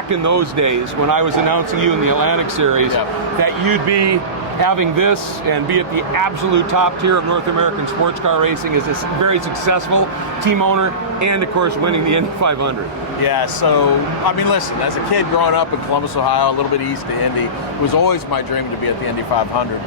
back in those days when I was announcing you in the Atlantic Series, that you'd be having this and be at the absolute top tier of North American sports car racing as a very successful team owner and, of course, winning the Indy 500. Yeah, so, I mean, listen, as a kid growing up in Columbus, Ohio, a little bit east of Indy, it was always my dream to be at the Indy 500.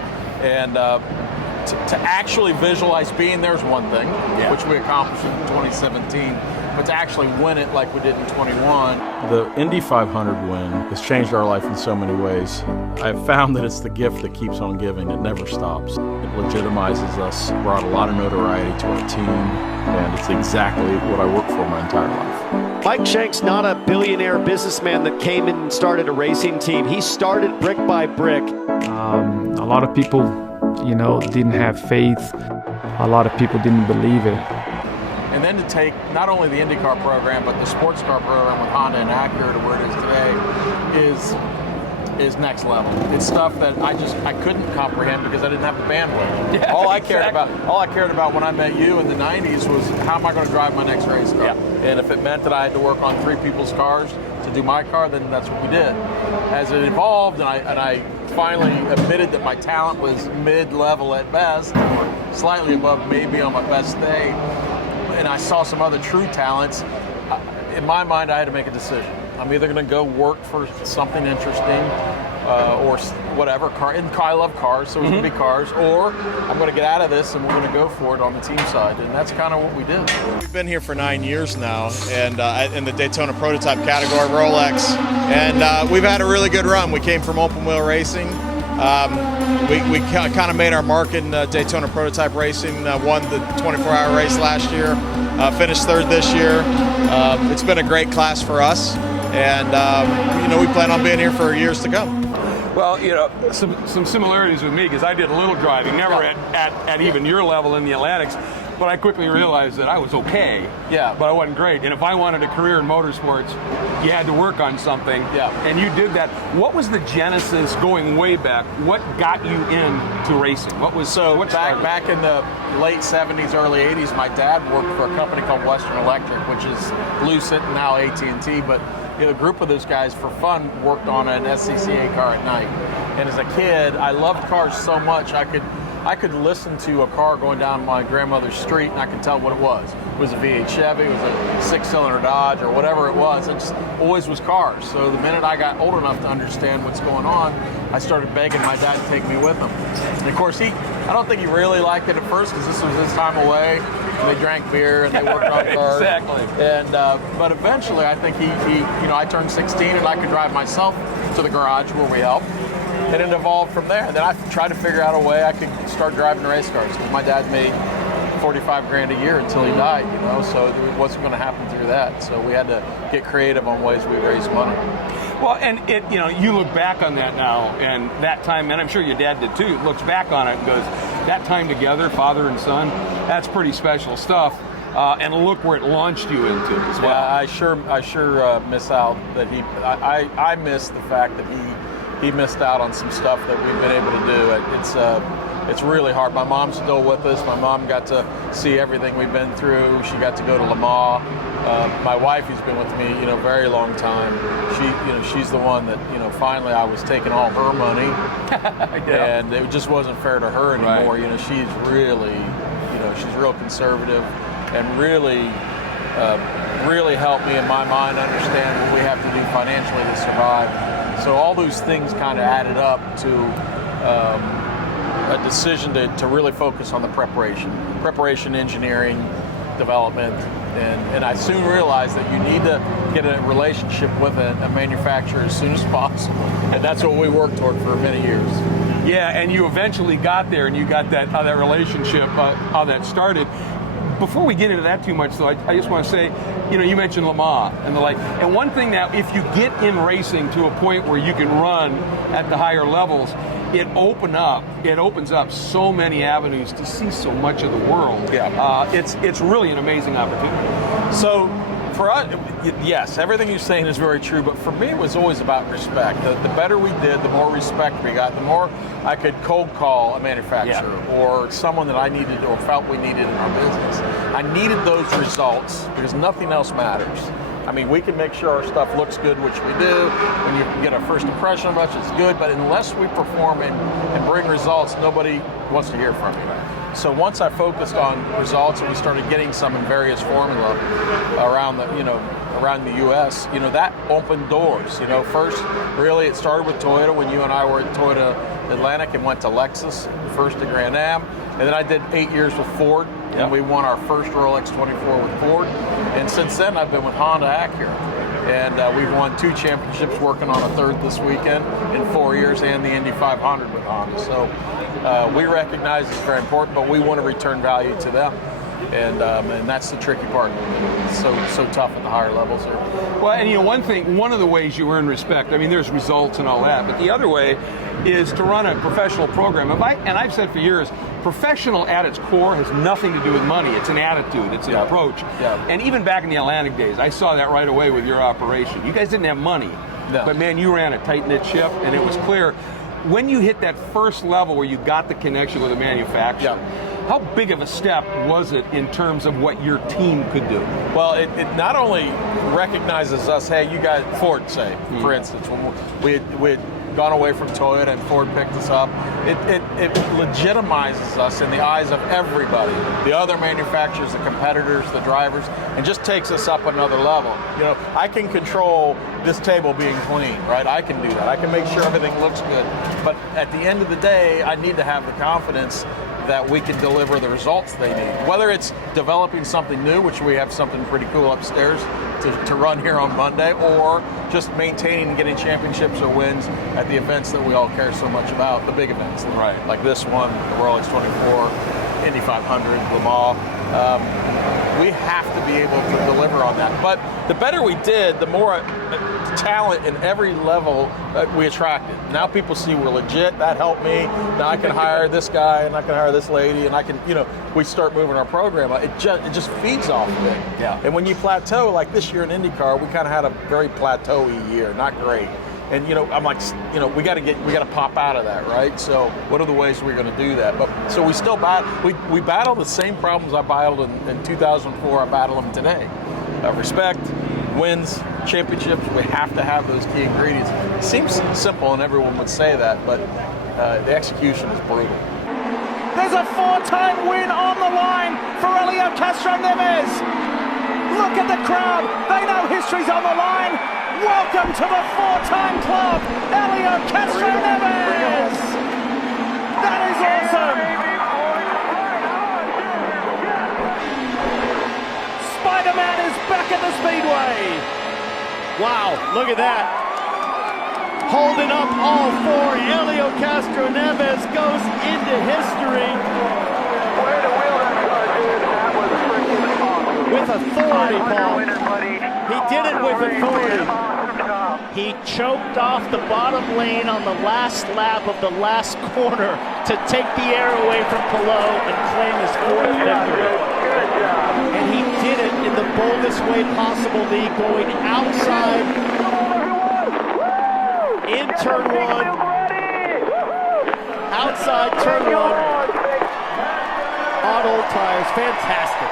And to actually visualize being there is one thing, which we accomplished in 2017, but to actually win it like we did in 21. The Indy 500 win has changed our life in so many ways. I've found that it's the gift that keeps on giving. It never stops. It legitimizes us, brought a lot of notoriety to our team, and it's exactly what I worked for my entire life. Mike Shank's not a billionaire businessman that came in and started a racing team. He started brick by brick. A lot of people, you know, didn't have faith. A lot of people didn't believe it. And then to take not only the IndyCar program, but the sports car program with Honda and Acura to where it is today is next level. It's stuff that I couldn't comprehend because I didn't have the bandwidth. Yeah, all I cared about when I met you in the 90s was how am I going to drive my next race car? And if it meant that I had to work on three people's cars to do my car, then that's what we did. As it evolved and I finally admitted that my talent was mid-level at best, or slightly above maybe on my best day, and I saw some other true talents, in my mind I had to make a decision. I'm either going to go work for something interesting or whatever, and I love cars, so it was going to be cars, or I'm going to get out of this and we're going to go for it on the team side, and that's kind of what we did. We've been here for 9 years now, and in the Daytona prototype category, Rolex, and we've had a really good run. We came from open wheel racing. We kind of made our mark in Daytona prototype racing, won the 24-hour race last year, finished third this year. It's been a great class for us, and we plan on being here for years to come. Well, some similarities with me because I did a little driving, never at even your level in the Atlantics, but I quickly realized that I was okay, but I wasn't great. And if I wanted a career in motorsports, you had to work on something, and you did that. What was the genesis going way back? What got you into racing? What was back in the late 70s, early 80s, my dad worked for a company called Western Electric, which is Lucid, now AT&T, but a group of those guys for fun worked on an SCCA car at night. And as a kid, I loved cars so much I could listen to a car going down my grandmother's street and I could tell what it was. It was a V8 Chevy, it was a six-cylinder Dodge, or whatever it was. It just always was cars. So the minute I got old enough to understand what's going on, I started begging my dad to take me with him. And of course, I don't think he really liked it at first because this was his time away. And they drank beer and they worked on cars. Exactly. And but eventually, I think I turned 16 and I could drive myself to the garage where we helped. And it evolved from there. Then I tried to figure out a way I could start driving race cars because my dad made $45,000 a year until he died, so it wasn't going to happen through that. So we had to get creative on ways we raise money. Well, and you look back on that now, and that time, and I'm sure your dad did too, looks back on it and goes, that time together, father and son, that's pretty special stuff. And look where it launched you into as well. Yeah, I sure miss out that I miss the fact that he missed out on some stuff that we've been able to do. It's really hard. My mom's still with us. My mom got to see everything we've been through. She got to go to Le Mans. My wife, who's been with me, a very long time. She's the one that, finally I was taking all her money, and it just wasn't fair to her anymore. Right. She's really, she's real conservative, and really helped me in my mind understand what we have to do financially to survive. So all those things kind of added up to a decision to really focus on the preparation, engineering, development, and I soon realized that you need to get a relationship with a manufacturer as soon as possible, and that's what we worked toward for many years. Yeah, and you eventually got there, and you got that relationship, how that started. Before we get into that too much, though, I just want to say, you mentioned Le Mans and the like. And one thing that if you get in racing to a point where you can run at the higher levels, it opens up so many avenues to see so much of the world. Yeah. It's really an amazing opportunity. So for us, yes, everything you're saying is very true, but for me it was always about respect. The better we did, the more respect we got, the more I could cold call a manufacturer or someone that I needed or felt we needed in our business. I needed those results because nothing else matters. I mean, we can make sure our stuff looks good, which we do. When you get a first impression of us, it's good. But unless we perform and bring results, nobody wants to hear from you. So once I focused on results and we started getting some in various formula around the, around the U.S., that opened doors. First, really, it started with Toyota when you and I were at Toyota Atlantic and went to Lexus, first to Grand Am. And then I did 8 years with Ford, and we won our first Rolex 24 with Ford. And since then, I've been with Honda Acura. And we've won 2 championships, working on a 3rd this weekend in 4 years, and the Indy 500 with Honda. So we recognize it's very important, but we want to return value to them. And that's the tricky part. It's so tough at the higher levels here. Well, and one of the ways you earn respect, there's results and all that, but the other way is to run a professional program. And I've said for years, professional at its core has nothing to do with money. It's an attitude, it's an approach. Yeah. And even back in the Atlantic days, I saw that right away with your operation. You guys didn't have money, but man, you ran a tight-knit ship, and it was clear. When you hit that first level where you got the connection with the manufacturer, how big of a step was it in terms of what your team could do? Well, it not only recognizes us, hey, you guys, Ford, say, for instance, when we had gone away from Toyota and Ford picked us up, it legitimizes us in the eyes of everybody, the other manufacturers, the competitors, the drivers, and just takes us up another level. I can control this table being clean, right? I can do that. I can make sure everything looks good. But at the end of the day, I need to have the confidence that we can deliver the results they need. Whether it's developing something new, which we have something pretty cool upstairs to run here on Monday, or just maintaining and getting championships or wins at the events that we all care so much about, the big events, right? Like this one, the Rolex 24, Indy 500, Le Mans. We have to be able to deliver on that. But the better we did, the more talent in every level we attracted. Now people see we're legit. That helped me. Now I can hire this guy, and I can hire this lady, and I can, we start moving our program. It just feeds off of it. Yeah. And when you plateau, like this year in IndyCar, we kind of had a very plateau-y year, not great. And I'm like, we got to pop out of that, right? So what are the ways we're going to do that? But so we still we battle the same problems I battled in 2004. I battle them today. Respect, wins, championships. We have to have those key ingredients. It seems simple, and everyone would say that, but the execution is brutal. There's a 4-time win on the line for Helio Castroneves. Look at the crowd. They know history's on the line. Welcome to the 4-time club, Helio Castroneves. That is awesome. Spider-Man is back at the Speedway. Wow, look at that. Holding up all 4, Helio Castroneves goes into history. With authority, Paul. He did it with authority. He choked off the bottom lane on the last lap of the last corner to take the air away from Palou and claim his 4th victory. And he did it in the boldest way possible, Lee, going outside in turn 1. Outside turn 1 on old tires. Fantastic.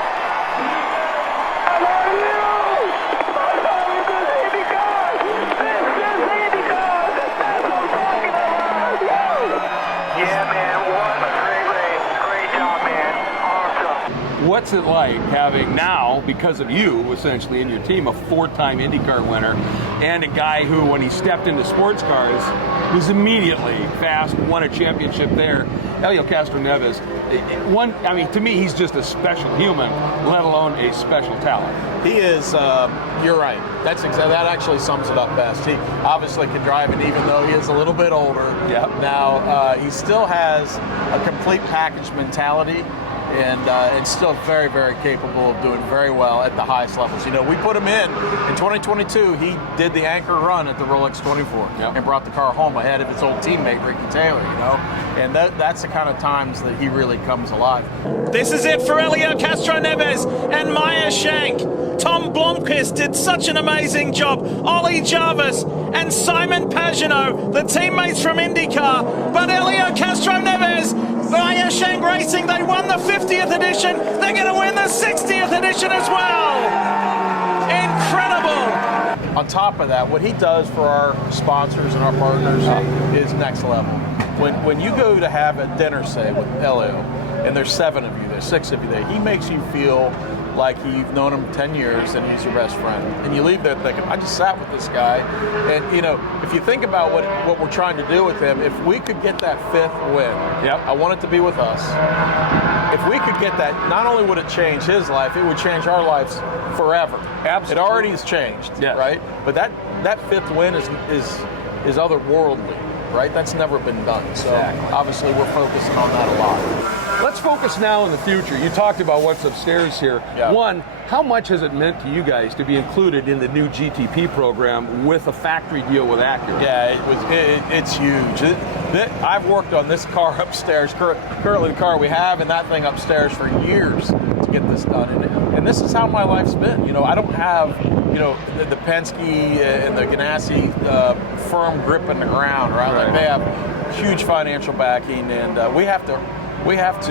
What's it like having now, because of you, essentially, in your team, a 4-time IndyCar winner, and a guy who, when he stepped into sports cars, was immediately fast, won a championship there. Helio Castroneves, to me, he's just a special human, let alone a special talent. He is, you're right. That actually sums it up best. He obviously can drive, and even though he is a little bit older, now he still has a complete package mentality. And still very, very capable of doing very well at the highest levels. We put him in 2022, he did the anchor run at the Rolex 24 and brought the car home ahead of his old teammate, Ricky Taylor, And that's the kind of times that he really comes alive. This is it for Helio Castroneves and Maya Shank. Tom Blomqvist did such an amazing job. Ollie Jarvis and Simon Pagenaud, the teammates from IndyCar. But Helio Castroneves, Maya Shank Racing, they won the 50th edition. They're going to win the 60th edition as well. Incredible. on top of that, what he does for our sponsors and our partners is next level. When you go to have a dinner, say, with Elio, and there's 7 of you, there's 6 of you there, he makes you feel like you've known him 10 years and he's your best friend. And you leave there thinking, I just sat with this guy. And, you know, if you think about what we're trying to do with him, if we could get that 5th win, I want it to be with us. If we could get that, not only would it change his life, it would change our lives forever. Absolutely. It already has changed, right? But that 5th win is otherworldly, right? That's never been done. So obviously we're focusing on that a lot. Let's focus now in the future. You talked about what's upstairs here. One, how much has it meant to you guys to be included in the new GTP program with a factory deal with Acura? Yeah, it's huge. I've worked on this car upstairs, currently the car we have, and that thing upstairs for years to get this done. And this is how my life's been. You know, I don't have, you know, the Penske and the Ganassi firm grip in the ground, right? Like they have huge financial backing, and we have to,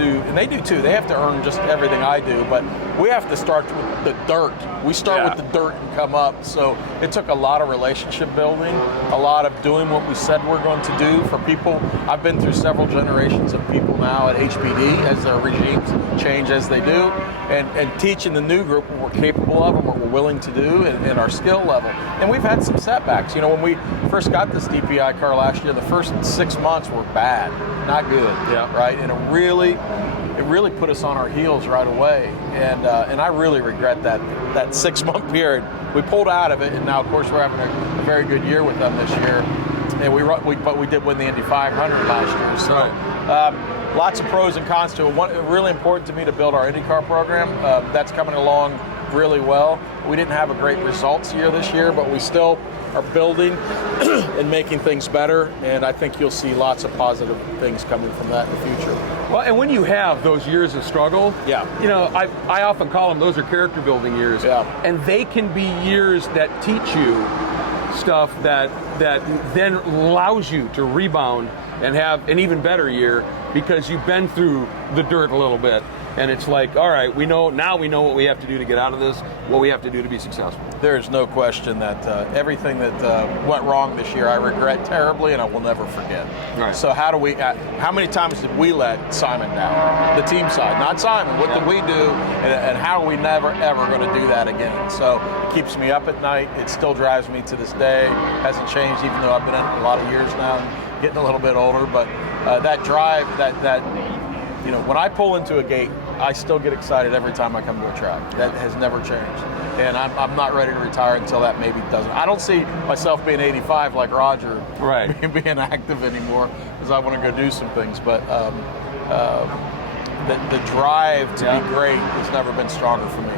and they do too, they have to earn just everything I do, but we have to start with the dirt. We start with the dirt and come up. So it took a lot of relationship building, a lot of doing what we said we're going to do for people. I've been through several generations of people now at HPD as their regimes change as they do, and teaching the new group what we're capable of and what we're willing to do and our skill level. And we've had some setbacks. You know, when we first got this DPI car last year, the first 6 months were bad, not good, right? And it really put us on our heels right away, and I really regret that 6-month period. We pulled out of it, and now of course we're having a very good year with them this year, and but we did win the Indy 500 last year. So lots of pros and cons to it. Really important to me to build our IndyCar program. That's coming along really well. We didn't have a great results year this year, but we still are building and making things better, and I think you'll see lots of positive things coming from that in the future. Well, and when you have those years of struggle, you know, I often call them, those are character building years, and they can be years that teach you stuff that then allows you to rebound and have an even better year because you've been through the dirt a little bit. And it's like, all right, we know what we have to do to get out of this, what we have to do to be successful. There is no question that everything that went wrong this year I regret terribly, and I will never forget. Right. So how many times did we let Simon down? The team side, not Simon. What did we do, and how are we never, ever going to do that again? So it keeps me up at night. It still drives me to this day. Hasn't changed, even though I've been in it a lot of years now, and getting a little bit older. But that drive, you know, when I pull into a gate, I still get excited every time I come to a track. That has never changed. And I'm not ready to retire until that maybe doesn't. I don't see myself being 85 like Roger, being active anymore, because I want to go do some things. But the drive to be great has never been stronger for me.